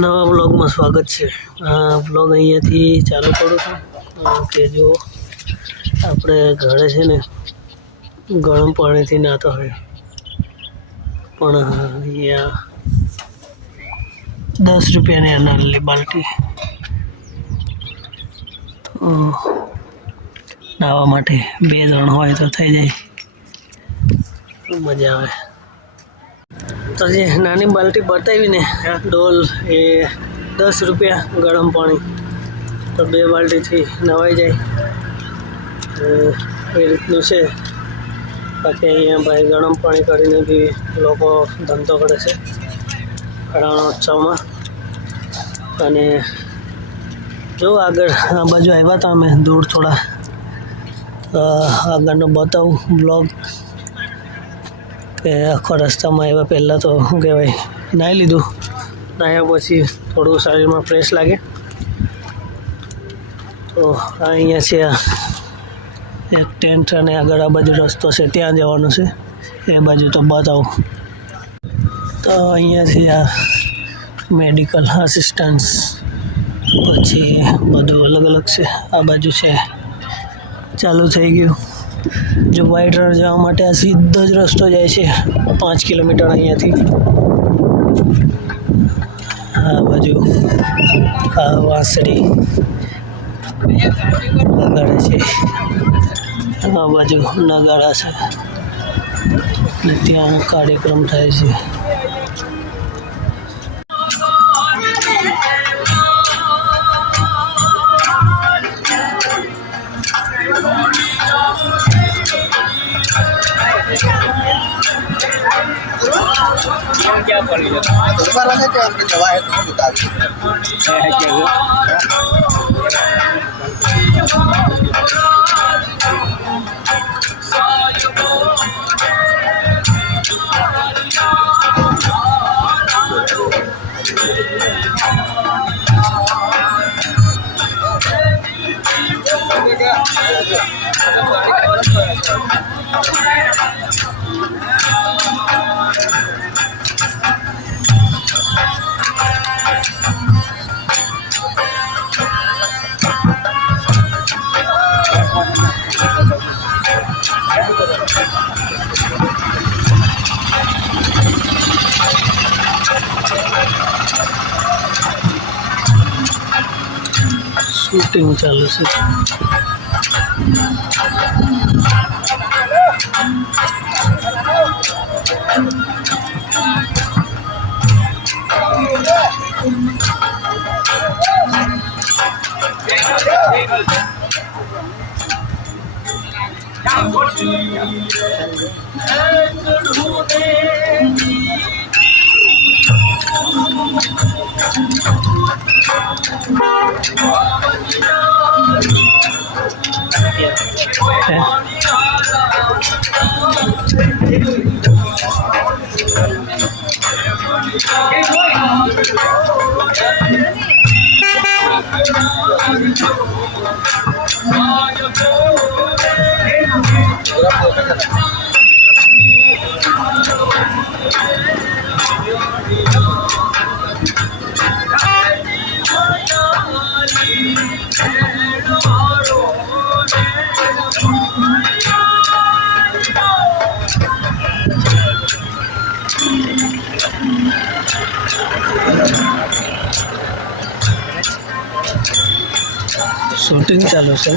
નવા વ્લોગમાં સ્વાગત છે। આ વ્લોગ અહીંયાથી ચાલુ કરું છું કે જો આપણે ઘરે છે ને ગરમ પાણીથી નાતા હોય પણ અહીંયા 10 રૂપિયાની આ નાની બાલ્ટી તો નાવા માટે 2 જણ હોય તો થઈ જાય, મજા આવે। तो ये नानी बाल्टी बताई ने डोल ए 10 रुपया गरम पानी तो 2 बाल्टी थी नवाई जाए ए रीतनु से। बाकी अँ भाई गरम पानी करीने भी लोग धंधो करे छे रणोत्सव में। अने जो आगर आ बाजू आव्या था अमे दूर थोड़ा आगळनो बताऊँ ब्लॉग के आखो रस्ता में आव्या पहला तो शू कहवाय नाही लीधुं, नाह्या पछी थोड़ुं शरीर में फ्रेश लागे तो अहींया छे एक टेंट अने आगळ आ बाजू रस्तो छे त्यां जवानुं छे ए बाजू तो बतावुं। तो अहींयाथी आ मेडिकल असिस्टन्स पछी बधुं अलग अलग छे। आ बाजू छे चालू थई गयुं। जो वाइट रण जवा माटे आ सीधो ज रस्तो जाय छे 5 किलोमीटर अहींयाथी। आ बाजू आ वांसળી वगाड़े छे, आ बाजू नगाड़ा छे ने त्यां कार्यक्रम थाय छे। क्या पड़ी है दवा है तो बता शूटिंग चालू से। शूटिंग चालू से।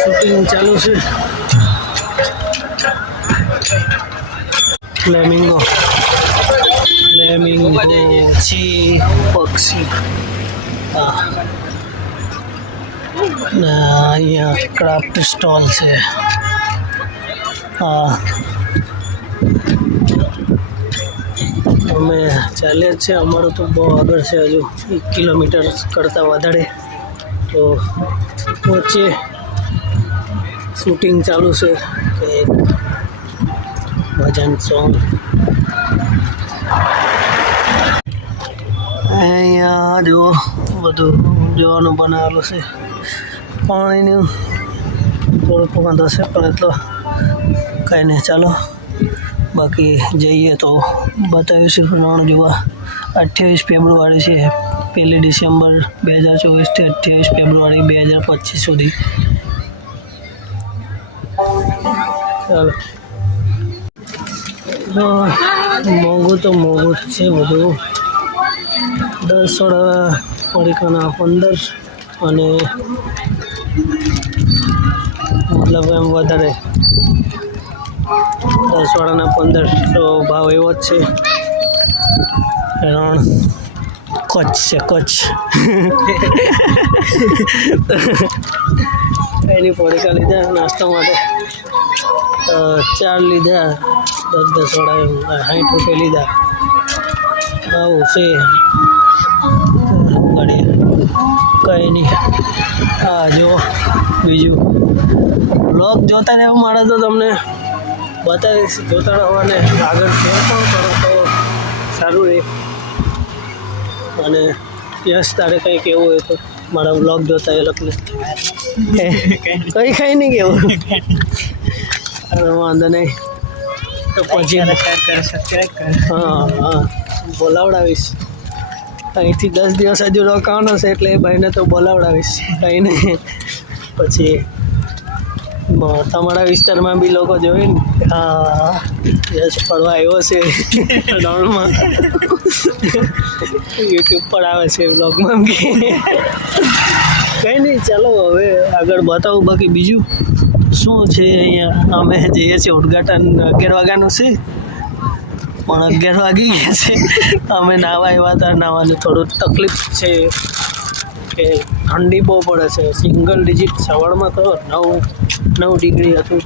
શૂટિંગ ચાલુ છે. ફ્લેમિંગો છે પક્ષી. ને અહીંયા ક્રાફ્ટ સ્ટોલ છે. અમે ચાલ્યા જ છે. અમારું તો બહુ આગળ છે, હજુ 1 કિલોમીટર કરતાં વધારે. તો વચ્ચે શૂટિંગ ચાલુ છે કે ભજન સોંગ. અહીંયા જો બધું જોવાનું બનાવેલું છે. પાણીનું થોડુંક વાંધો છે, પણ એટલો કાંઈ નહીં. ચાલો બાકી જઈએ તો બતાવીશું રણ જોવા. 28 ફેબ્રુઆરી છે, 1 ડિસેમ્બર 2024 થી 28 ફેબ્રુઆરી 2025 સુધી. ચાલો. મોંઘું તો મોંઘું જ છે બધું. 10 સોડા પડીકાના 15 અને મતલબ એમ વધારે 10 સોડાના 15 તો ભાવ એવો જ છે. રણ કચ્છ છે, કચ્છ. એની પડીકા લીધા નાસ્તા માટે, 4 લીધા, 10 સોડા એમ 60 રૂપિયા લીધા. આવું છે ગાડી, કંઈ નહીં. જો બીજું બ્લોગ જોતા રહેવું મારે તો તમને બતાવીશ. જોતા રહો અને આગળ શેર પણ કરો તો સારું રહે. અને યશ તારે કંઈ કહેવું હોય તો મારા બ્લોગ જોતા એ લોકોને કંઈ નહીં કહેવું. વાંધો નહીં તો પછી હા બોલાવડાવીશ. અહીંથી 10 દિવસ હજુ રોકાવાનો છે, એટલે એ ભાઈને તો બોલાવડાવીશ. કંઈ નહીં. પછી તમારા વિસ્તારમાં બી લોકો જોઈ ને, હા યશ ફરવા આવ્યો છે રણમાં. યુટ્યુબ પર આવે છે બ્લોગમાં. કંઈ નહીં. ચાલો હવે આગળ બતાવું. બાકી બીજું શું છે અહીંયા. અમે જઈએ છીએ ઉદ્ઘાટન 11 વાગ્યાનું છે, પણ 11 વાગી ગયા છે. અમે નાહવા આવ્યા હતા. નાહવાની થોડું તકલીફ છે કે ઠંડી બહુ પડે છે. સિંગલ ડિજિટ સવારમાં તો 9 ડિગ્રી હતું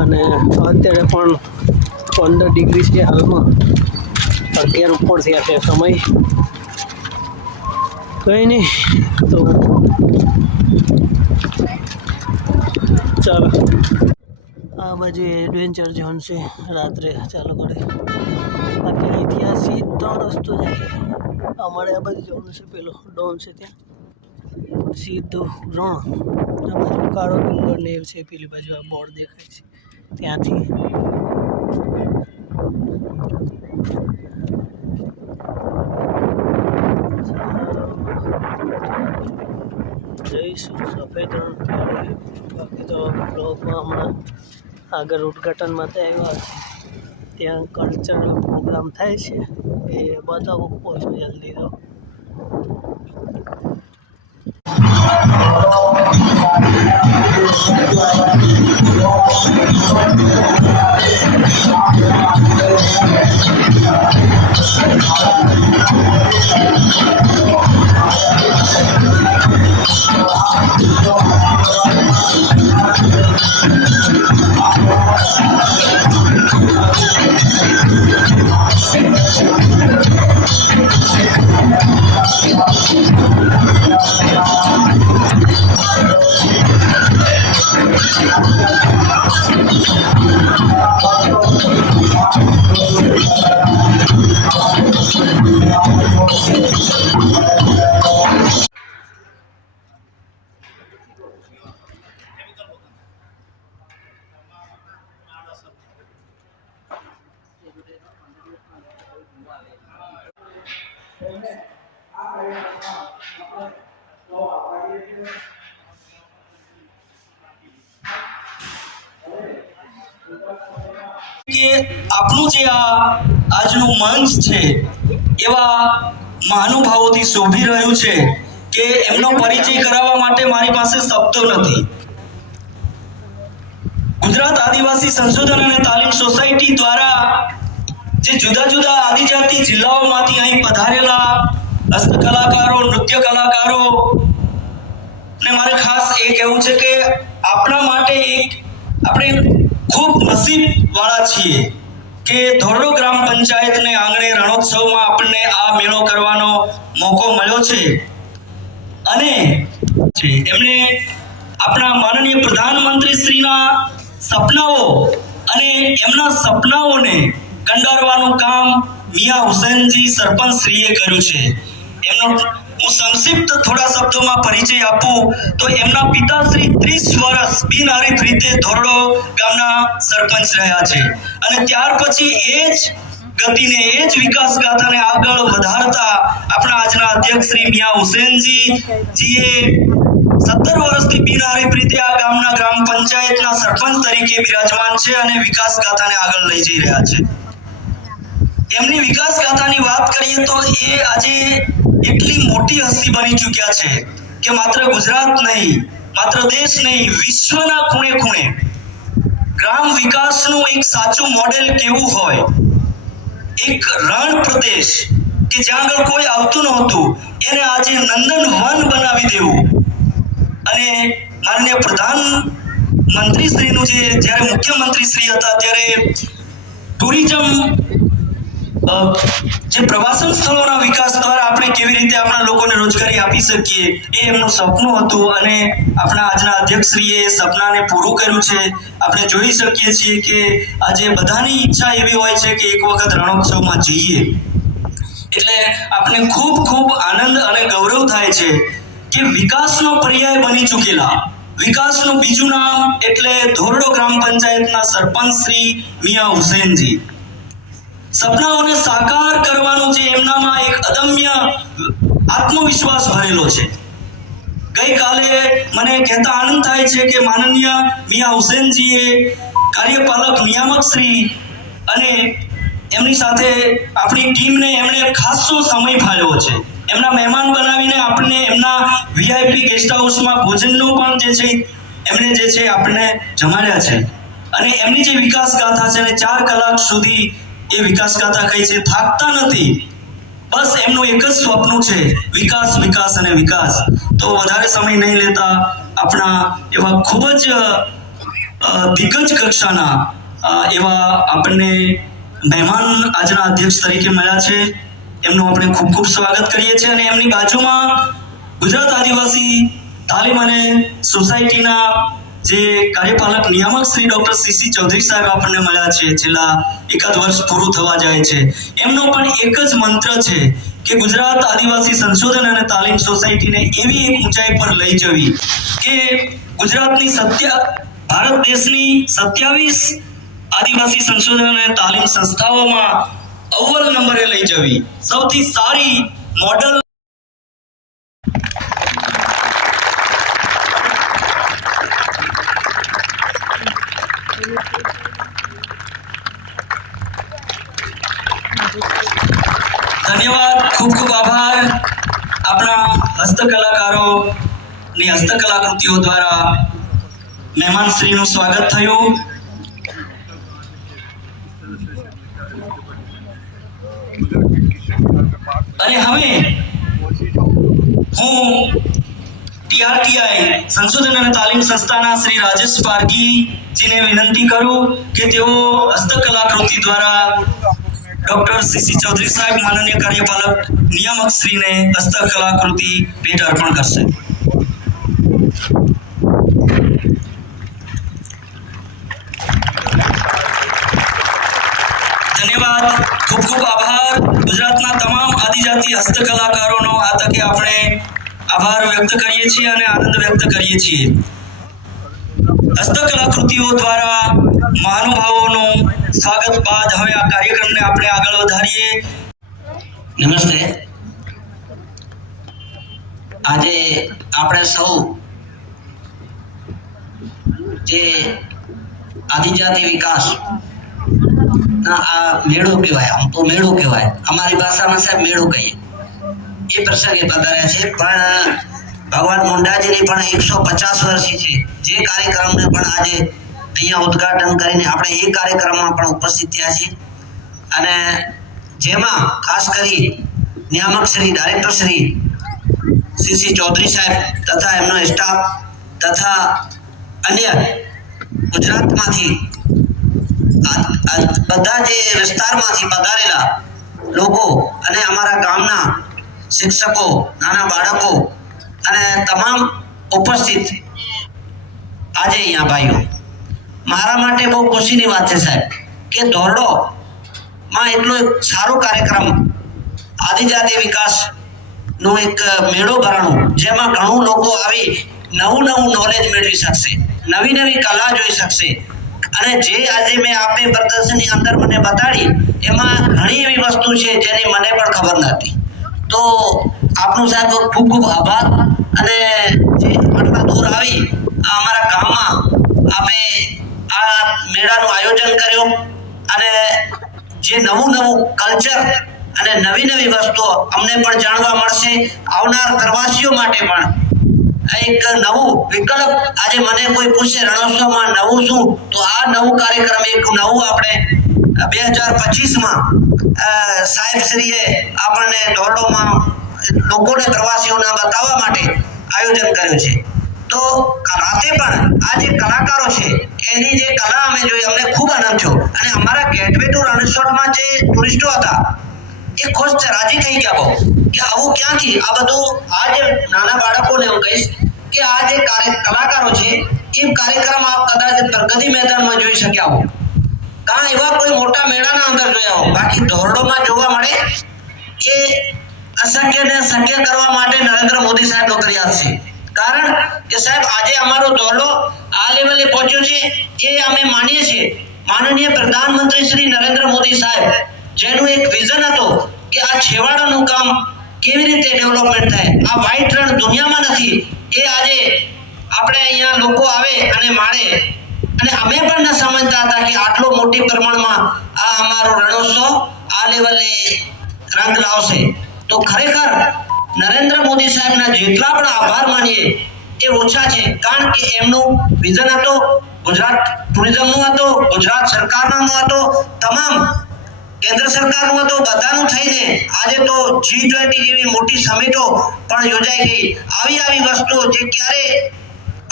અને અત્યારે પણ 15 ડિગ્રી છે હાલમાં. 11 ઉપર થયા છે સમય. કંઈ નહીં. તો ચાલો આ બાજુ એડવેન્ચર ઝોન છે. રાત્રે ચાલુ કરે. બાકી અહીંથી આ સીધો રસ્તો જાય. અમારે આ બાજુ જવાનું છે, પેલો ડોન છે ત્યાં સીધું રણ. આ બાજુ કાળો ડુંગર ને એવું છે. પેલી બાજુ આ બોર્ડ દેખાય છે ત્યાંથી. જઈશું સફેદ રણ. બાકી તો બ્લોગમાં હમણાં આગળ ઉદ્ઘાટન માટે આવ્યા છે, ત્યાં કલ્ચરલ પ્રોગ્રામ થાય છે, એ બતાવું પહોંચું જલ્દી. તો કે આપણું જે આ આજનું મંચ છે એવા મહાનુભાવોથી શોભી રહ્યું છે કે એમનો પરિચય કરાવવા માટે મારી પાસે શબ્દો નથી. ગુજરાત આદિવાસી સંશોધન અને તાલીમ સોસાયટી દ્વારા જે જુદા જુદા આદિજાતિ જિલ્લાઓમાંથી અહીં પધારેલા હસ્તકલાકારો, નૃત્ય કલાકારો ને મારે ખાસ એ કહેવું છે કે આપણા માટે આપણે ખૂબ નસીબ વાળા છીએ કે ધોરડો ગ્રામ પંચાયતને આંગણે રણોત્સવમાં આપણને આ મેળો કરવાનો મોકો મળ્યો છે. અને એમણે આપણા માનનીય પ્રધાનમંત્રી શ્રીના સપનાઓ અને એમના સપનાઓને કંડારવાનું કામ મિયા હુસૈનજી સરપંચ શ્રીએ કર્યું છે. એમનો હું સંક્ષિપ્ત થોડા શબ્દોમાં પરિચય આપું તો એમના પિતાશ્રી 30 વર્ષ બિનહરીફ રીતે ધોરડો ગામના સરપંચ રહ્યા છે અને ત્યાર પછી એ જ ગતિને, એ જ વિકાસ ગાથાને આગળ વધારતા આપણા આજના અધ્યક્ષ શ્રી મિયા હુસૈનજી જીએ 17 વર્ષથી બિનહરીફ રીતે આ ગામના ગ્રામ પંચાયતના સરપંચ તરીકે બિરાજમાન છે અને વિકાસ ગાથાને આગળ લઈ જઈ રહ્યા છે. એમની વિકાસ ગાથાની વાત કરીએ તો એ આજે એટલી મોટી હસ્તી બની ચૂક્યા છે કે માત્ર ગુજરાત નહીં, માત્ર દેશ નહીં, વિશ્વના ખૂણે ખૂણે ગ્રામ વિકાસનું એક સાચું મોડેલ કેવું હોય, એક રણ પ્રદેશ કે જ્યાં આગળ કોઈ આવતું નહોતું એને આજે નંદન વન બનાવી દેવું. અને માનનીય પ્રધાનમંત્રી શ્રીનું જ્યારે મુખ્યમંત્રી શ્રી હતા ત્યારે ટુરિઝમ જે પ્રવાસન સ્થળોના વિકાસ દ્વારા આપણે કેવી રીતે આપણા લોકોને રોજગારી આપી શકીએ એ એમનું સપનું હતું અને આપણા આજના અધ્યક્ષશ્રીએ એ સપનાને પૂરું કર્યું છે. આપણે જોઈ શકીએ છીએ કે આજે બધાની ઈચ્છા એવી હોય છે કે એક વખત રણોત્સવમાં જઈએ. એટલે આપણે ખૂબ ખૂબ આનંદ અને ગૌરવ થાય છે કે વિકાસનો પર્યાય બની ચૂકેલા, વિકાસનું બીજું નામ એટલે ધોરડો ગ્રામ પંચાયતના સરપંચ શ્રી મિયા હુસૈનજી. સપનાઓને સાકાર કરવાનું જે એમનામાં એક અદમ્ય આત્મવિશ્વાસ ભરેલો છે. ગઈકાલે મને કહેતા આનંદ થાય છે કે માનનીય મિયા હુસૈનજીએ કાર્યપાલક નિયામક શ્રી અને એમની સાથે આપણી ટીમને એમણે ખાસો સમય ફાળવ્યો છે. એમના મહેમાન બનાવીને આપણને એમના વીઆઈપી ગેસ્ટ હાઉસમાં ભોજનનું પણ એમણે આપણને જમાડ્યા છે. અને એમની જે વિકાસ ગાથા છે ને 4 કલાક સુધી એ વિકાસ ગાથા કહી છે, થાકતા નથી. બસ એમનું એક જ સ્વપ્ન છે, વિકાસ, વિકાસ અને વિકાસ. તો વધારે સમય નહીં લેતા આપણા એવા ખૂબ જ દિગ્ગજ કક્ષાના એવા આપણને મહેમાન આજના અધ્યક્ષ તરીકે મળ્યા છે. એમનું આપણે ખૂબ ખૂબ સ્વાગત કરીએ છીએ. અને એમની બાજુમાં ગુજરાત આદિવાસી તાલીમ અને સોસાયટીના જે કાર્યપાલક નિયામક શ્રી ડોક્ટર સીસી ચૌધરી સાહેબ આપણને મળ્યા છે. છેલ્લા 1 વર્ષ પૂરું થવા જાય છે. એમનો પણ એક જ મંત્ર છે કે ગુજરાત આદિવાસી સંશોધન અને તાલીમ સોસાયટીને એવી એક ઊંચાઈ પર લઈ જવી કે ગુજરાતની ભારત દેશની 27 આદિવાસી સંશોધન અને તાલીમ સંસ્થાઓમાં અવ્વલ નંબરે લઈ જવી, સૌથી સારી મોડલ. ધન્યવાદ, ખૂબ ખૂબ આભાર. આપણા હસ્તકલાકારોની હસ્તકલાકૃતિઓ દ્વારા મહેમાનશ્રીનું સ્વાગત થયું. અને હવે હું ટીઆરટીઆઈ સંશોધન અને તાલીમ સંસ્થાના શ્રી રાજેશ પારગીજીને વિનંતી કરું કે તેઓ હસ્તકલાકૃતિ દ્વારા ડોક્ટર સીસી ચૌધરી સાહેબ માનનીય કાર્યપાલક નિયામક શ્રીને હસ્તકલાકૃતિ ભેટ અર્પણ કરશે. ધન્યવાદ, ખૂબ ખૂબ આભાર. ગુજરાતના તમામ આદિજાતિ હસ્તકલાકારોનો આ તકે આપણે આભાર વ્યક્ત કરીએ છીએ અને આનંદ વ્યક્ત કરીએ છીએ. હસ્તકલાકૃતિઓ દ્વારા મહાનુભાવોનું સ્વાગત બાદ હવે આ કાર્યક્રમને આપણે આગળ વધારીએ. નમસ્તે. આજે આપણે સૌ જે આદિજાતિ વિકાસ ના આ મેળો કહેવાય, આમ તો મેળો કહેવાય, અમારી ભાષામાં સાહેબ મેળો કહીએ. એ પ્રસંગે પધાર્યા છે. પણ ભગવાન મુંડાજીની પણ 150 વર્ષની છે જે કાર્યક્રમને પણ આજે અહીંયા ઉદ્ઘાટન કરીને આપણે એ કાર્યક્રમમાં પણ ઉપસ્થિત થયા છીએ. અને જેમાં ખાસ કરી નિયામક શ્રી, ડાયરેક્ટર શ્રી સી ચૌધરી સાહેબ તથા એમનો સ્ટાફ તથા અન્ય ગુજરાતમાંથી બધા જે વિસ્તારમાંથી પધારેલા લોકો અને અમારા ગામના શિક્ષકો, નાના બાળકો અને તમામ ઉપસ્થિત આજે અહીંયા ભાઈઓ, મારા માટે બહુ ખુશીની વાત છે સાહેબ કે ધોરડોમાં એટલો એક સારો કાર્યક્રમ આદિજાતિ વિકાસનો એક મેળો ભરાણો, જેમાં ઘણું લોકો આવી નવું નોલેજ મેળવી શકશે, નવી કલા જોઈ શકશે. અને જે આજે મેં આપે પ્રદર્શનની અંદર મને બતાડી એમાં ઘણી એવી વસ્તુ છે જેની મને પણ ખબર નથી. તો આપનું સાહેબ ખૂબ ખૂબ આભાર. અને જે આટલા દૂર આવી અમારા ગામમાં આપે આ મેળાનું આયોજન કર્યું અને જે નવું કલ્ચર અને નવી વસ્તુઓ અમને પણ જાણવા મળશે. આવનાર પ્રવાસીઓ માટે પણ એક નવું વિકલ્પ. આજે મને કોઈ પૂછે રણોત્સવમાં નવું શું, તો આ નવું કાર્યક્રમ એક નવું આપણે 2025માં સાહેબ શ્રીએ આપણને ધોરડોમાં લોકોને, પ્રવાસીઓને બતાવવા માટે આયોજન કર્યું છે. તો રાતે પણ આ જે કલાકારો છે એની જે કલા અમે જોઈ, અમને ખૂબ આનંદ થયો. અને અમારા ગેટવે ટુ રણછોડમાં જે ટુરિસ્ટો હતા એ ખુશ રાજી થઈ ગયા બહુ કે આવું ક્યાંથી આ બધું. આ જે નાના બાળકોને હું કહીશ કે આ જે કલાકારો છે એ કાર્યક્રમ આપ કદાચ પ્રગતિ મેદાનમાં જોઈ શક્યા હો, કાં એવા કોઈ મોટા મેળાના અંદર જોયા હો. બાકી ધોરડોમાં જોવા મળે એ અશક્યને શક્ય કરવા માટે નરેન્દ્ર મોદી સાહેબનો પ્રયાસ છે. કારણ કે સાહેબ આજે અમારો ધોરડો આ લેવલે પહોંચ્યો છે એ અમે માનીએ છીએ. માનનીય પ્રધાનમંત્રી શ્રી નરેન્દ્ર મોદી સાહેબ જેનું એક વિઝન હતો કે આ છેવાડાનું કામ કેવી રીતે ડેવલપમેન્ટ થાય, આ વ્હાઈટ રણ દુનિયામાં નથી, એ આજે આપણે અહીંયા લોકો આવે અને માણે. અને અમે પણ ન સમજતા હતા કે આટલો મોટી પ્રમાણમાં આ અમારો રણોત્સવ આ લેવલે રંગ લાવશે. તો ખરેખર નરેન્દ્ર મોદી સાહેબના જેટલા પણ આભાર માનીએ એ ઓછા છે. કારણ કે એમનું વિઝન હતો, ગુજરાત ટુરિઝમનું હતો, ગુજરાત સરકારનું હતો, તમામ કેન્દ્ર સરકારનું હતો, બધાનું થઈને આજે તો G20 જેવી મોટી સમિટો પણ યોજાઈ ગઈ. આવી વસ્તુઓ જે ક્યારે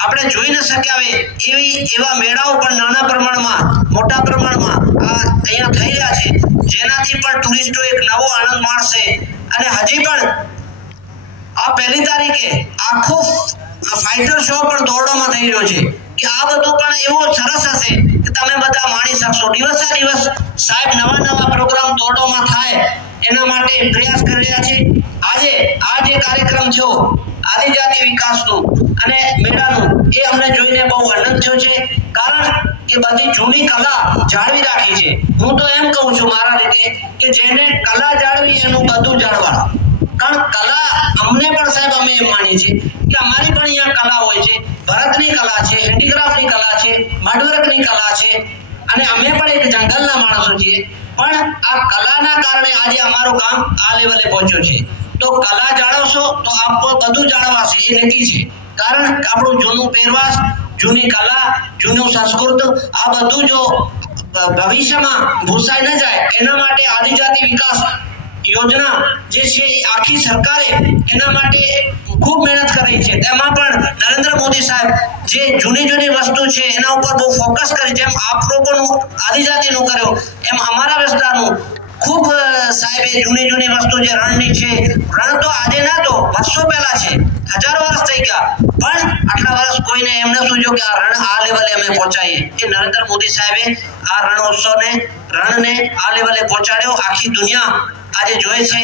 આપણે જોઈ ન શક્યા એવા મેળાઓ પણ નાના પ્રમાણમાં, મોટા પ્રમાણમાં અહીંયા થઈ રહ્યા છે, જેનાથી પણ ટુરિસ્ટો એક નવો આનંદ માણશે. અને હજી પણ આ 1લી તારીખે આખો ફાઇટર શો પણ ધોરડોમાં થઈ રહ્યો છે કે આ બધું પણ એવો સરસ હશે કે તમે બધા માણી શકશો. દિવસે દિવસ સાહેબ નવા પ્રોગ્રામ ધોરડોમાં થાય એના માટે પ્રયાસ કરી રહ્યા છે. આજે આ જે કાર્યક્રમ છે આદિજાતિ વિકાસનું અને મેળાનું, એ અમને જોઈને બહુ આનંદ થયો છે. કારણ કે બધી જૂની કલા જાળવી રાખી છે. હું તો એમ કહું છું મારા રીતે કે જેને કલા જાળવી એનું બધું જાળવા. કારણ કલા અમને પણ સાહેબ અમે એમ માનીએ છીએ કે અમારી પણ અહીંયા કલા હોય છે, ભરતની કલા છે, હેન્ડીક્રાફ્ટની કલા છે, મડવર્કની કલા છે. અને અમે પણ એક જંગલના માણસો છીએ, પણ આ કલાના કારણે આજે અમારું ગામ આ લેવલે પહોંચ્યો છે. તો કલા જાળવશો તો આપ બધું જાળવાશે, એ નક્કી છે. કારણ આપણું જૂનું પહેરવાશ, જૂની કલા, જૂનું સંસ્કૃત આ બધું જો ભવિષ્યમાં ભૂસાઈ ન જાય એના માટે આદિજાતિ વિકાસ યોજના જે છે આખી સરકારે એના માટે ખૂબ મહેનત કરી છે. તેમાં પણ નરેન્દ્ર મોદી સાહેબ જે જૂની વસ્તુ છે એના ઉપર બહુ ફોકસ કરી. જેમ આપ લોકોનું આદિજાતિનું કર્યો એમ અમારા વિસ્તારનું ખૂબ સાહેબે જૂની વસ્તુ જે રણની છે, રણ તો આજે ના તો વર્ષો પહેલા છે, હજારો વર્ષ થઈ ગયા, પણ આટલા વર્ષ કોઈને એમ ન સૂઝ્યું કે આ રણ આ લેવલે અમે પહોંચાડીએ. એ નરેન્દ્ર મોદી સાહેબે આ રણોત્સવને, રણને આ લેવલે પહોંચાડ્યો. આખી દુનિયા આજે જોઈ છે.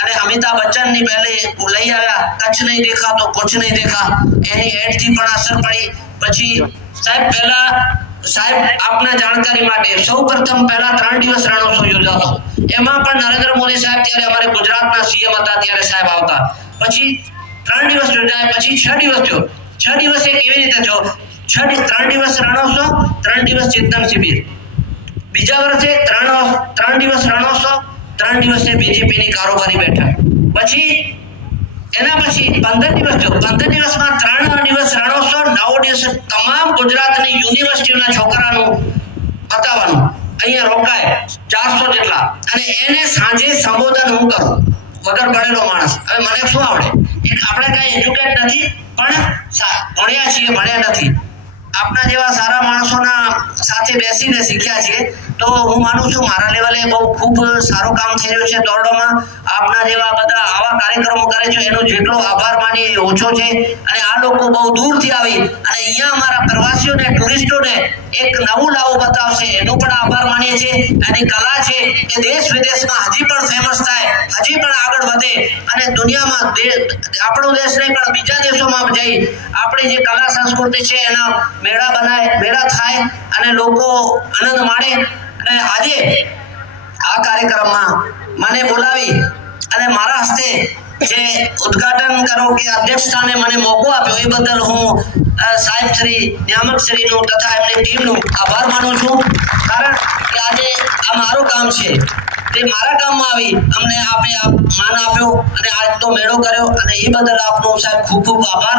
અને અમિતાભ બચ્ચનની પહેલે લઈ આવ્યા કચ્છ નહીં દેખા તો કુછ નહીં દેખા, એની એડથી પણ અસર પડી. પછી સાહેબ આપના જાણકારી માટે સૌપ્રથમ પહેલા 3 દિવસ રણોત્સવ યોજાતો, એમાં પણ નરેન્દ્ર મોદી સાહેબ ત્યારે અમારે ગુજરાતના સીએમ હતા ત્યારે સાહેબ આવતા. પછી 3 દિવસ યોજાય, પછી 6 દિવસ થયો. 6 દિવસે કેવી રીતે થયો? 3 દિવસ રણોત્સવ, 3 દિવસ ચિંતન શિબિર. બીજા વર્ષે 3 દિવસ રણોત્સવ, 3 દિવસે બીજેપીની કારોબારી બેઠક, પછી એના પછી 15 દિવસ 15 દિવસમાં 3 દિવસ રણોત્સવ, 9 દિવસે તમામ ગુજરાતની યુનિવર્સિટીઓના છોકરાનું બતાવવાનું, અહીંયા રોકાય 400 જેટલા, અને એને સાંજે સંબોધન હું કરું વગર ભણેલો માણસ. હવે મને શું આવડે? આપણે કઈ એજ્યુકેટ નથી, પણ ભણ્યા છીએ, ભણ્યા નથી. આપના જેવા સારા માણસોના સાથે બેસીને શીખ્યા છીએ. તો હું માનું છું મારા લેવલે બહુ ખૂબ સારું કામ થઈ રહ્યું છે દોરડોમાં. આપના જેવા બધા આવા કાર્યક્રમો કરે છે એનો જેટલો આભાર માનીએ એ ઓછો છે. અને આ લોકો બહુ દૂરથી આવી અને અહીંયા અમારા પ્રવાસીઓને, ટુરિસ્ટોને એક નવું લાવો બતાવશે એનો પણ આભાર માનીએ છીએ. એની કલા છે એ દેશ વિદેશમાં હજી પણ ફેમસ થાય, હજી પણ આગળ વધે અને દુનિયામાં આપણો દેશ નહીં પણ બીજા દેશોમાં જઈ આપણી જે કલા સંસ્કૃતિ છે એના મેળા થાય અને લોકો આનંદ માણે. અને આજે આ કાર્યક્રમમાં મને બોલાવી અને મારા હસ્તે જે ઉદ્ઘાટન કરો કે અધ્યક્ષ સ્થાને મને મોકો આપ્યો એ બદલ હું સાહેબ શ્રી નિયામક શ્રીનું તથા એમની ટીમનું આભાર માનું છું. કારણ કે આજે આ મારું કામ છે, તે મારા કામમાં આવી અમને આપે માન આપ્યો અને આજ તો મેળો કર્યો અને એ બદલ આપનો સાહેબ ખૂબ ખૂબ આભાર.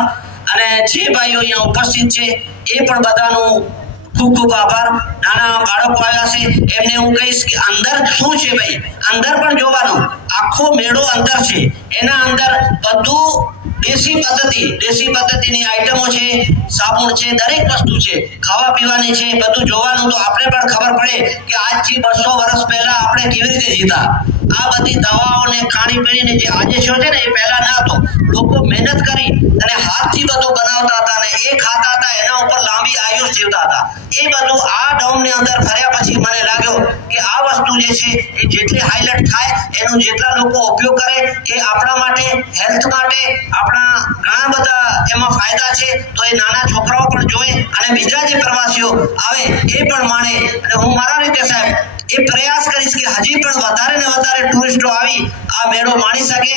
અને જે ભાઈઓ અહીંયા ઉપસ્થિત છે એ પણ બધાનું ખૂબ ખૂબ આભાર. નાના બાળકો આવ્યા છે એમને હું કહીશ કે અંદર શું છે ભાઈ, અંદર પણ જોવાનું. આખો મેળો અંદર છે, એના અંદર બધું દેશી પદ્ધતિની આઈટમો છે, સાબુણ છે, દરેક વસ્તુ છે, ખાવા પીવાની છે, બધું જોવાનું. તો આપણે પણ ખબર પડે કે આજથી 200 વર્ષ પહેલા આપણે કેવી રીતે જીતા. આ બધી દવાઓ ને ખાણીપીણીને જે આજે છે ને એ પહેલા ના હતો. લોકો મહેનત કરી અને હાથથી બધું બનાવતા હતા અને એ ખાતા હતા, એના ઉપર લાંબી આયુષ જીવતા હતા. એ બધું આ ડોમની અંદર ફર્યા પછી મને લાગ્યો કે આ વસ્તુ જે છે એ જેટલી હાઇલાઇટ થાય, એનો જેટલા લોકો ઉપયોગ કરે એ આપણા માટે, હેલ્થ માટે આપણા ઘણા બધા એમાં ફાયદા છે. તો એ નાના છોકરાઓ પણ જોઈ અને બીજા જે પ્રવાસીઓ આવે એ પણ માણે. અને હું મારા રીતે સાહેબ એ પ્રયાસ કરીશ કે હજી પણ વધારે ને વધારે ટુરિસ્ટો આવી આ મેળો માણી શકે.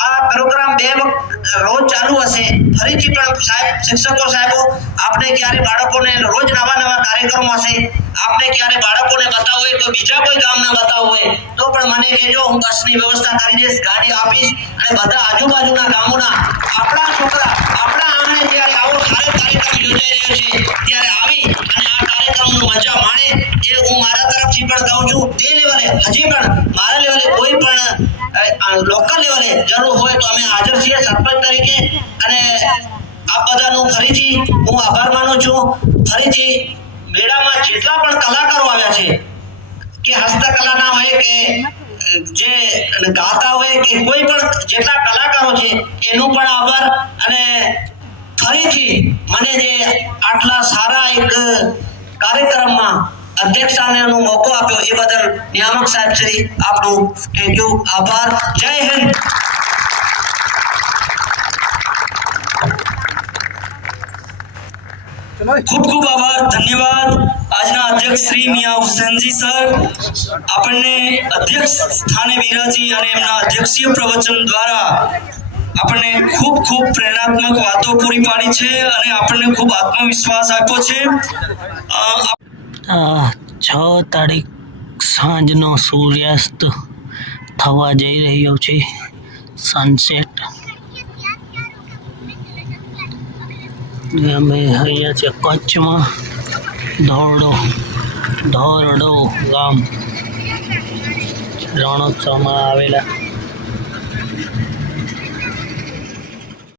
આ પ્રોગ્રામ 2 રોજ ચાલુ હશે. ફરીથી પણ સાહેબ, શિક્ષકો સાહેબો, આપણે ક્યારે બાળકોને રોજ નવા કાર્યક્રમો હશે, આપણે ક્યારે બાળકોને બતાવવું હોય, કોઈ બીજા કોઈ ગામને બતાવવું હોય તો પણ મને કહેજો, હું બસની વ્યવસ્થા કરી દઈશ, ગાડી આપીશ અને બધા આજુબાજુના ગામોના આપણા છોકરા આપણા આંગણે જ્યારે આવો સારો કાર્યક્રમ યોજાઈ રહ્યો છે ત્યારે આવી અને આ કાર્યક્રમની મજા માણે એ હું મારા તરફથી પણ કહું છું. તે લેવલે હજી પણ મારા લેવલે કોઈ પણ લોકલ લેવલે જરૂર હોય તો અમે હાજર છીએ સરપંચ તરીકે. અને આ બધાનું ફરીથી હું આભાર માનું છું. ફરીથી મેળામાં જેટલા પણ કલાકારો આવ્યા છે, કે હસ્તકલાના હોય કે જે ગાતા હોય કે કોઈ પણ જેટલા કલાકારો છે એનું પણ આભાર. અને ફરીથી મને જે આટલા સારા એક કાર્યક્રમમાં અધ્યક્ષતાનો મોકો આપ્યો એ બદલ નિયામક સાહેબ શ્રી આપનું થેન્ક યુ, આભાર. જય હિન્દ. ખૂબ ખૂબ આભાર, ધન્યવાદ. આજના અધ્યક્ષ શ્રી મિયા હુસૈનજી સર આપણને અધ્યક્ષ સ્થાને બિરાજી અને એમના અધ્યક્ષીય પ્રવચન દ્વારા આપણને ખૂબ ખૂબ પ્રેરણાત્મક વાતો પૂરી પાડી છે અને આપણને ખૂબ આત્મવિશ્વાસ આપ્યો છે. 6 તારીખ સાંજનો સૂર્યાસ્ત થવા જઈ રહ્યો છે, સનસેટ. અમે અહીંયા છે કચ્છમાં ધોરડો ગામ રણોત્સવમાં આવેલા